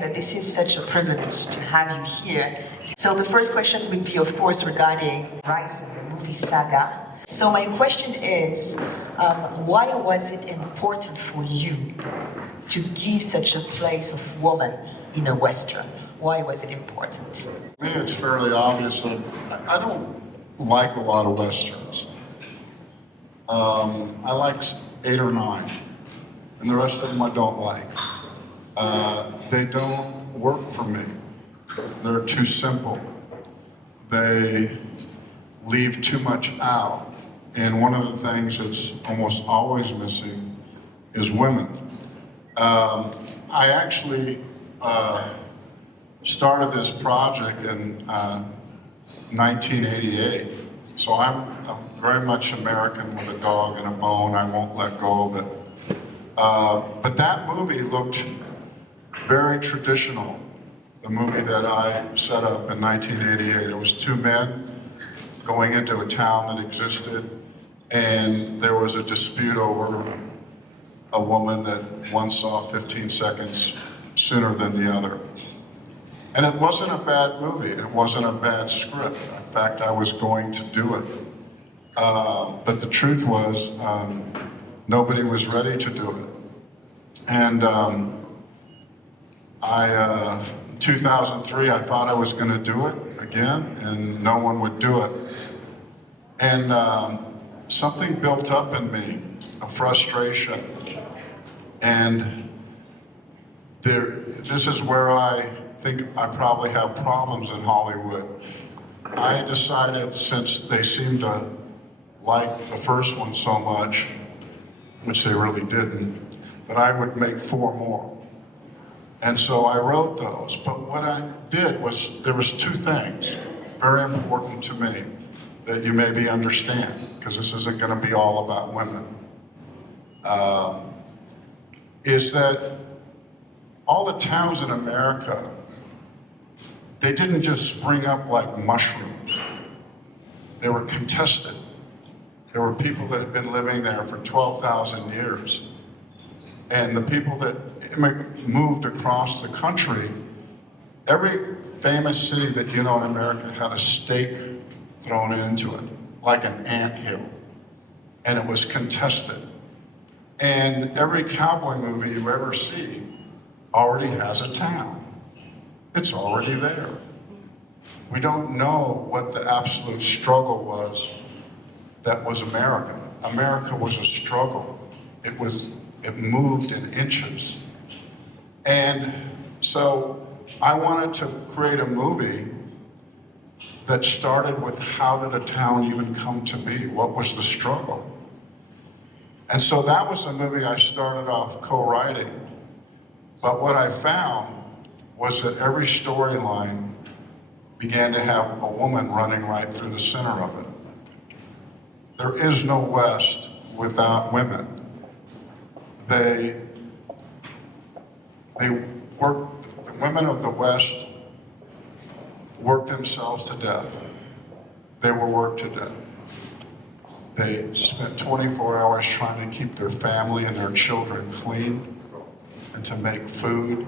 That this is such a privilege to have you here. So the first question would be, of course, regarding Rise, the movie saga. So my question is, why was it important for you to give such a place of woman in a Western? Why was it important? For me, it's fairly obvious that I don't like a lot of Westerns. I like 8 or 9, and the rest of them I don't like. They don't work for me. They're too simple. They leave too much out. And one of the things that's almost always missing is women. I actually started this project in 1988. So I'm very much American with a dog and a bone. I won't let go of it. But that movie looked very traditional, the movie that I set up in 1988. It was 2 men going into a town that existed, and there was a dispute over a woman that one saw 15 seconds sooner than the other. And it wasn't a bad movie, it wasn't a bad script. In fact, I was going to do it. But the truth was, nobody was ready to do it. And in 2003, I thought I was going to do it again, and no one would do it. And something built up in me, a frustration. And this is where I think I probably have problems in Hollywood. I decided, since they seemed to like the first one so much, which they really didn't, that I would make 4 more. And so I wrote those, but what I did was, there was 2 things very important to me that you maybe understand, because this isn't gonna be all about women, is that all the towns in America, they didn't just spring up like mushrooms. They were contested. There were people that had been living there for 12,000 years. And the people that moved across the country, every famous city that you know in America had a stake thrown into it, like an anthill. And it was contested. And every cowboy movie you ever see already has a town. It's already there. We don't know what the absolute struggle was that was America. America was a struggle. It moved in inches. And so I wanted to create a movie that started with, how did a town even come to be? What was the struggle? And so that was the movie I started off co-writing. But what I found was that every storyline began to have a woman running right through the center of it. There is no West without women. The women of the West worked themselves to death. They were worked to death. They spent 24 hours trying to keep their family and their children clean and to make food,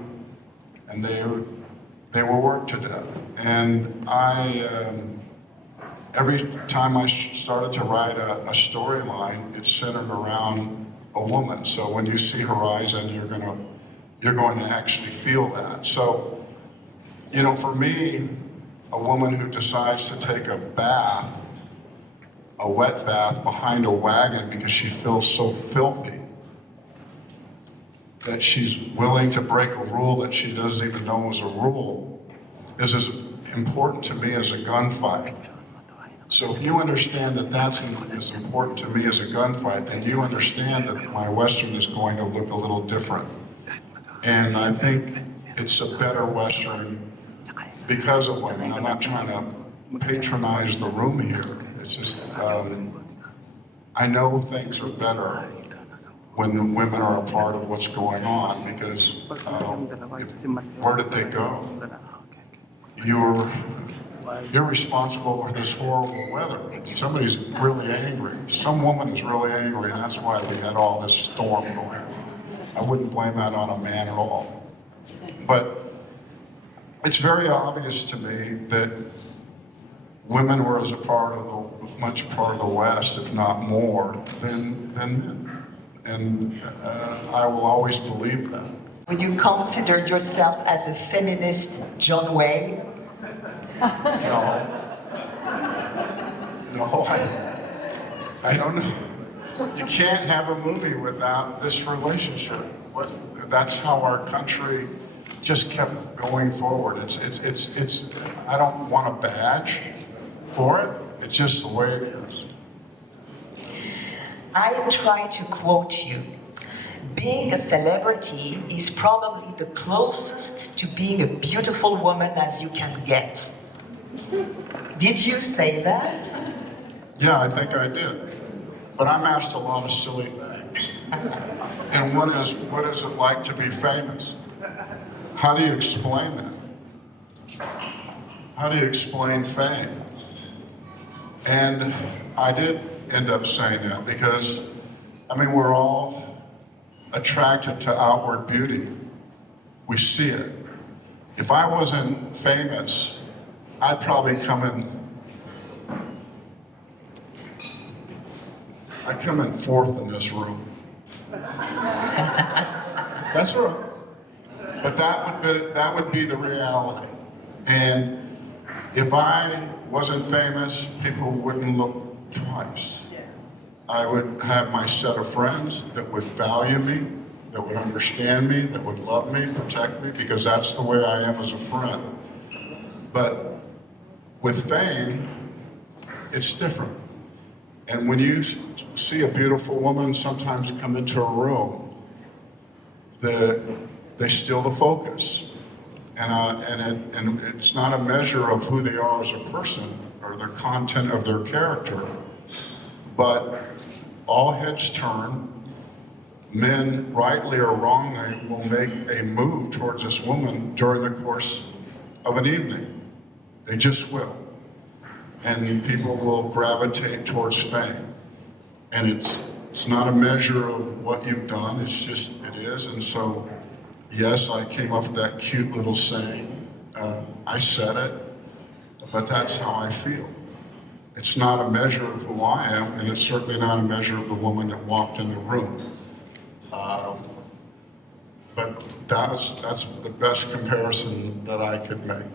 and they were worked to death. And every time I started to write a storyline, it centered around a woman. So when you see Horizon, you're going to actually feel that. So, you know, for me, a woman who decides to take a bath, a wet bath behind a wagon because she feels so filthy that she's willing to break a rule that she doesn't even know is a rule, is as important to me as a gunfight. So if you understand that that's as important to me as a gunfight, then you understand that my Western is going to look a little different. And I think it's a better Western because of women. I'm not trying to patronize the room here. It's just, I know things are better when women are a part of what's going on, because where did they go? You're responsible for this horrible weather. Somebody's really angry. Some woman is really angry, and that's why we had all this storm going on. I wouldn't blame that on a man at all. But It's very obvious to me that women were as a much part of the West, if not more, than men. And I will always believe that. Would you consider yourself as a feminist John Wayne? No. No, I don't know. You can't have a movie without this relationship. That's how our country just kept going forward. It's. I don't want a badge for it. It's just the way it is. I try to quote you. Being a celebrity is probably the closest to being a beautiful woman as you can get. Did you say that? Yeah, I think I did. But I'm asked a lot of silly things. And one is, what is it like to be famous? How do you explain that? How do you explain fame? And I did end up saying that because, I mean, we're all attracted to outward beauty. We see it. If I wasn't famous, I'd probably I'd come in fourth in this room. That's right. But that would be the reality. And if I wasn't famous, people wouldn't look twice. I would have my set of friends that would value me, that would understand me, that would love me, protect me, because that's the way I am as a friend. But with fame, it's different. And when you see a beautiful woman sometimes come into a room, they steal the focus. And it's not a measure of who they are as a person or their content of their character, but all heads turn. Men, rightly or wrongly, will make a move towards this woman during the course of an evening. They just will. And people will gravitate towards fame. And it's not a measure of what you've done, it's just, it is. And so, yes, I came up with that cute little saying. I said it, but that's how I feel. It's not a measure of who I am, and it's certainly not a measure of the woman that walked in the room. But that's the best comparison that I could make.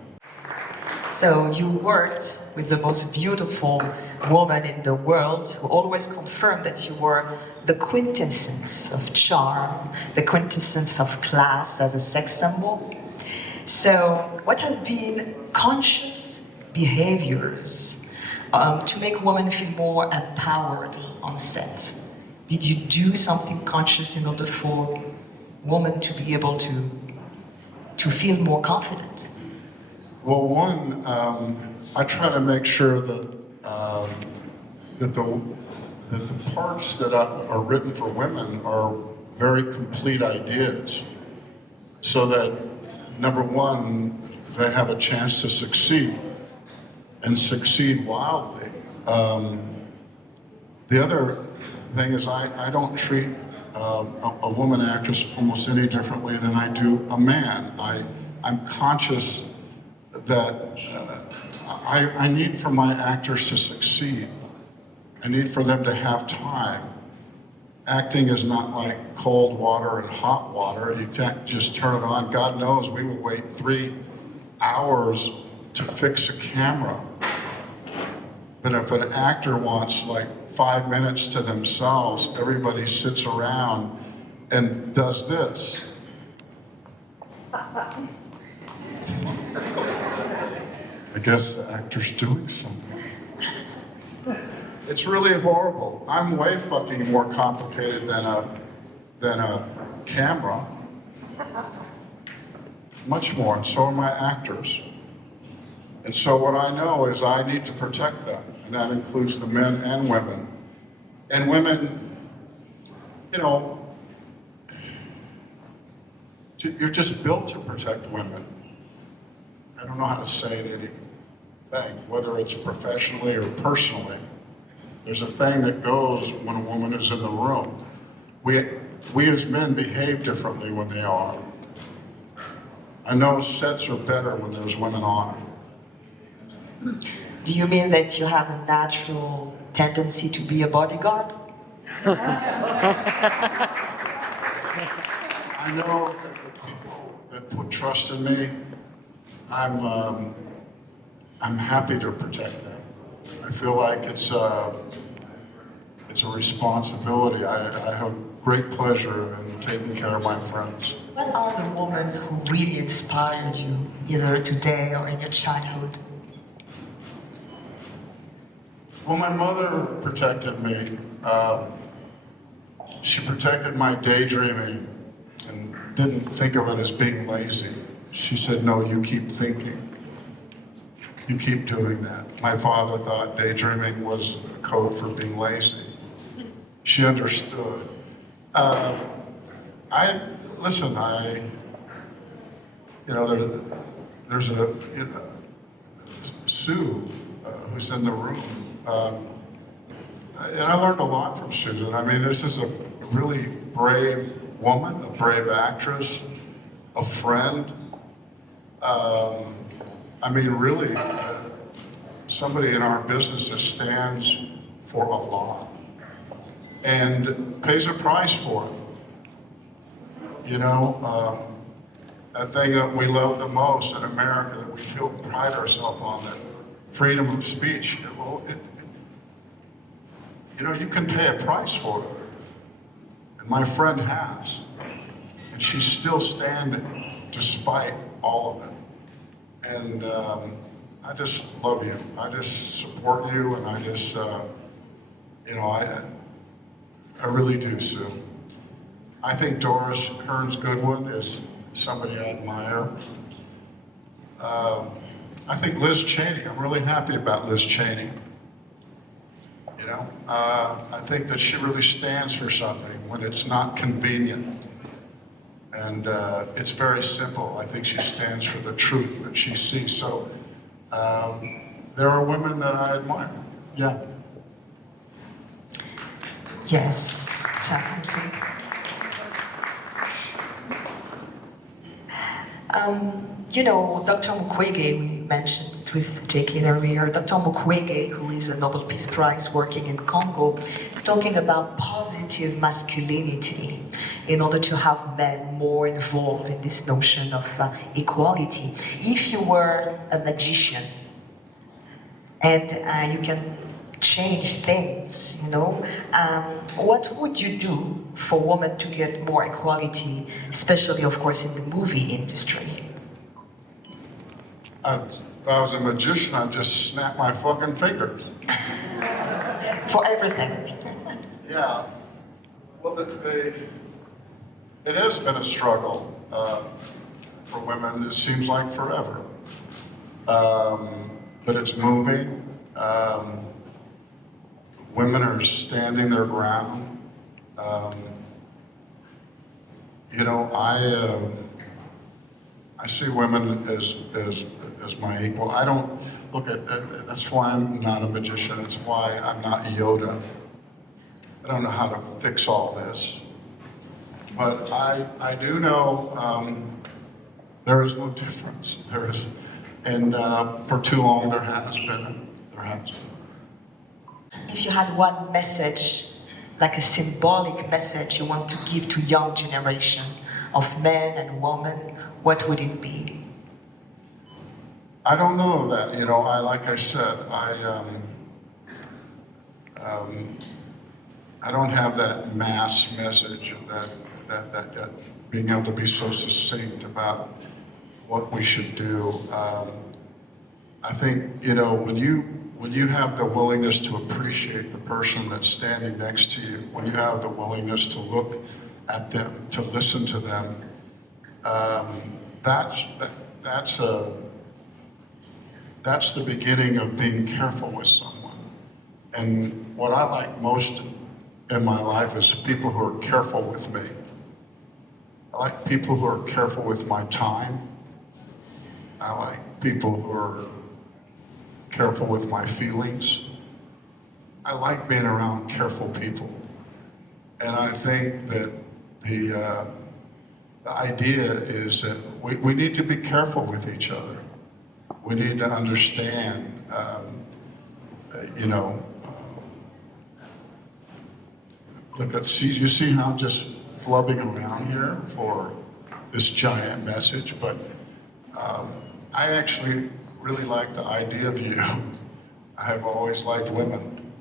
So you worked with the most beautiful woman in the world who always confirmed that you were the quintessence of charm, the quintessence of class as a sex symbol. So what have been conscious behaviors to make women feel more empowered on set? Did you do something conscious in order for women to be able to feel more confident? Well, one, I try to make sure that that the parts that are written for women are very complete ideas, so that number one, they have a chance to succeed and succeed wildly. The other thing is I don't treat a woman actress almost any differently than I do a man. I'm conscious that I need for my actors to succeed. I need for them to have time. Acting is not like cold water and hot water. You can't just turn it on. God knows we will wait 3 hours to fix a camera. But if an actor wants like 5 minutes to themselves, everybody sits around and does this. I guess the actor's doing something. It's really horrible. I'm way fucking more complicated than a camera. Much more, and so are my actors. And so what I know is I need to protect them, and that includes the men and women. And women, you know, you're just built to protect women. I don't know how to say it anything, whether it's professionally or personally. There's a thing that goes when a woman is in the room. We as men behave differently when they are. I know sets are better when there's women on them. Do you mean that you have a natural tendency to be a bodyguard? I know that the people that put trust in me, I'm happy to protect them. I feel like it's a responsibility. I have great pleasure in taking care of my friends. What are the women who really inspired you, either today or in your childhood? Well, my mother protected me. She protected my daydreaming and didn't think of it as being lazy. She said, no, you keep thinking. You keep doing that. My father thought daydreaming was a code for being lazy. She understood. There's Sue, who's in the room. And I learned a lot from Susan. I mean, this is a really brave woman, a brave actress, a friend. I mean, really, somebody in our business that stands for a lot and pays a price for it. You know, that thing that we love the most in America, that we feel pride ourselves on, that freedom of speech. Well, you know, you can pay a price for it. And my friend has. And she's still standing despite all of it. And I just love you. I just support you, and I just, you know, I really do, Sue. I think Doris Kearns Goodwin is somebody I admire. I think Liz Cheney, I'm really happy about Liz Cheney. You know, I think that she really stands for something when it's not convenient. And it's very simple. I think she stands for the truth that she sees. So there are women that I admire. Yeah. Yes, definitely. You know, Dr. Mukwege, we mentioned it with Jacqueline earlier. Dr. Mukwege, who is a Nobel Peace Prize working in Congo, is talking about positive masculinity in order to have men more involved in this notion of equality. If you were a magician and you can change things, you know, what would you do for women to get more equality, especially, of course, in the movie industry? If I was a magician, I'd just snap my fucking fingers. For everything. Yeah. Well, it has been a struggle for women. It seems like forever. But it's moving. Women are standing their ground. You know, I see women as my equal. I don't look at, that's why I'm not a magician. It's why I'm not Yoda. I don't know how to fix all this. But I do know there is no difference. There is, and for too long there has been. If you had one message, like a symbolic message you want to give to young generation of men and women, what would it be? I don't know that, you know, like I said, I don't have that mass message, that being able to be so succinct about what we should do. I think, you know, when you have the willingness to appreciate the person that's standing next to you, when you have the willingness to look at them, to listen to them, that's the beginning of being careful with someone. And what I like most in my life is people who are careful with me. I like people who are careful with my time. I like people who are careful with my feelings. I like being around careful people. And I think that the idea is that we need to be careful with each other. We need to understand, you see how I'm just flubbing around here for this giant message, but I actually really like the idea of you. I have always liked women.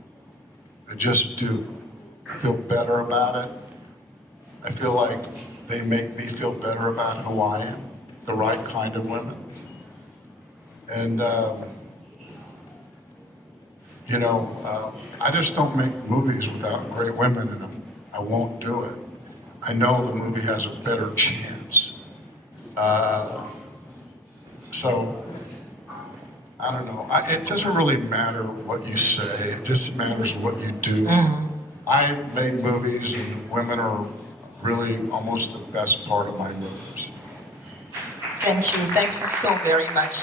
I just do. I feel better about it. I feel like they make me feel better about who I am, the right kind of women. And, I just don't make movies without great women in them. I won't do it. I know the movie has a better chance. So, I don't know. It doesn't really matter what you say. It just matters what you do. Mm-hmm. I made movies, and women are really almost the best part of my movies. Thank you. Thank you so very much.